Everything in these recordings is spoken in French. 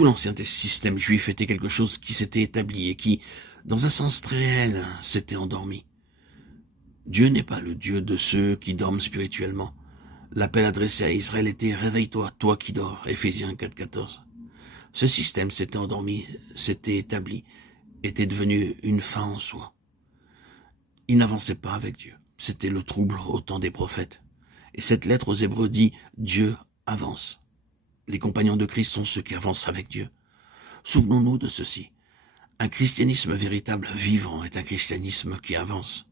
Tout l'ancien système juif était quelque chose qui s'était établi et qui, dans un sens très réel, s'était endormi. Dieu n'est pas le Dieu de ceux qui dorment spirituellement. L'appel adressé à Israël était « Réveille-toi, toi qui dors » Éphésiens 4,14. Ce système s'était endormi, s'était établi, était devenu une fin en soi. Il n'avançait pas avec Dieu. C'était le trouble au temps des prophètes. Et cette lettre aux Hébreux dit « Dieu avance ». Les compagnons de Christ sont ceux qui avancent avec Dieu. Souvenons-nous de ceci. Un christianisme véritable, vivant, est un christianisme qui avance.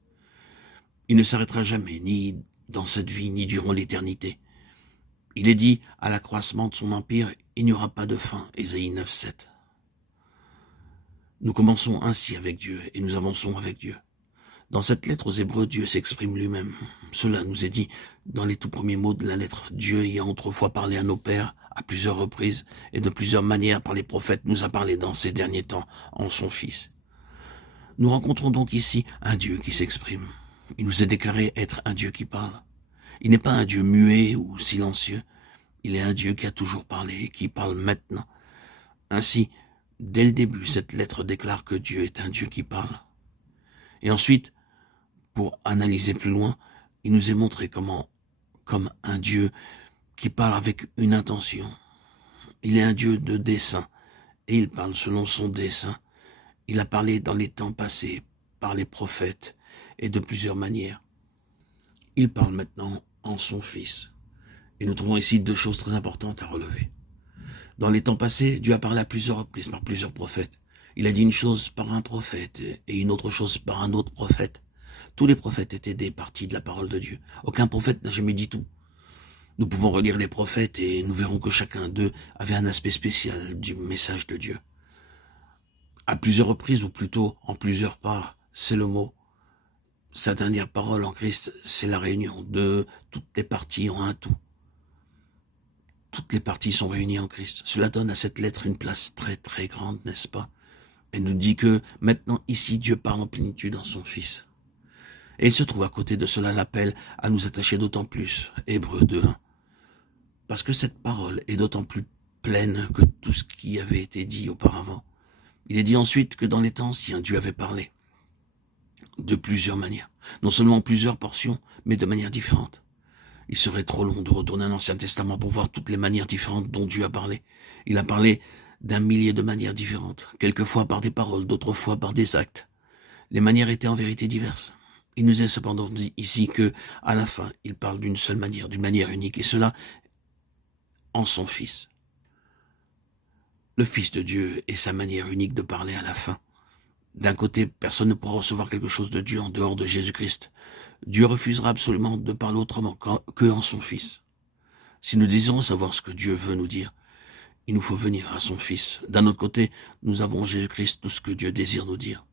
Il ne s'arrêtera jamais, ni dans cette vie, ni durant l'éternité. Il est dit, à l'accroissement de son empire, il n'y aura pas de fin. Ésaïe 9,7. Nous commençons ainsi avec Dieu, et nous avançons avec Dieu. Dans cette lettre aux Hébreux, Dieu s'exprime lui-même. Cela nous est dit dans les tout premiers mots de la lettre. Dieu ayant autrefois parlé à nos pères, à plusieurs reprises, et de plusieurs manières par les prophètes, nous a parlé dans ces derniers temps en son Fils. Nous rencontrons donc ici un Dieu qui s'exprime. Il nous est déclaré être un Dieu qui parle. Il n'est pas un Dieu muet ou silencieux. Il est un Dieu qui a toujours parlé et qui parle maintenant. Ainsi, dès le début, cette lettre déclare que Dieu est un Dieu qui parle. Et ensuite, pour analyser plus loin, il nous est montré comment, comme un Dieu qui parle avec une intention. Il est un Dieu de dessein, et il parle selon son dessein. Il a parlé dans les temps passés, par les prophètes, et de plusieurs manières. Il parle maintenant en son Fils. Et nous trouvons ici deux choses très importantes à relever. Dans les temps passés, Dieu a parlé à plusieurs reprises par plusieurs prophètes. Il a dit une chose par un prophète et une autre chose par un autre prophète. Tous les prophètes étaient des parties de la parole de Dieu. Aucun prophète n'a jamais dit tout. Nous pouvons relire les prophètes et nous verrons que chacun d'eux avait un aspect spécial du message de Dieu. À plusieurs reprises, ou plutôt en plusieurs parts, c'est le mot. Sa dernière parole en Christ, c'est la réunion de toutes les parties en un tout. Toutes les parties sont réunies en Christ. Cela donne à cette lettre une place très très grande, n'est-ce pas? Elle nous dit que maintenant ici Dieu parle en plénitude en son Fils. Et il se trouve à côté de cela l'appel à nous attacher d'autant plus, Hébreux 2:1. Parce que cette parole est d'autant plus pleine que tout ce qui avait été dit auparavant. Il est dit ensuite que dans les temps anciens, Dieu avait parlé de plusieurs manières. Non seulement en plusieurs portions, mais de manière différente. Il serait trop long de retourner à l'Ancien Testament pour voir toutes les manières différentes dont Dieu a parlé. Il a parlé d'un millier de manières différentes, quelquefois par des paroles, d'autres fois par des actes. Les manières étaient en vérité diverses. Il nous est cependant dit ici que, à la fin, il parle d'une seule manière, d'une manière unique, et cela en son Fils. Le Fils de Dieu est sa manière unique de parler à la fin. D'un côté, personne ne pourra recevoir quelque chose de Dieu en dehors de Jésus-Christ. Dieu refusera absolument de parler autrement que en son Fils. Si nous désirons savoir ce que Dieu veut nous dire, il nous faut venir à son Fils. D'un autre côté, nous avons en Jésus-Christ tout ce que Dieu désire nous dire.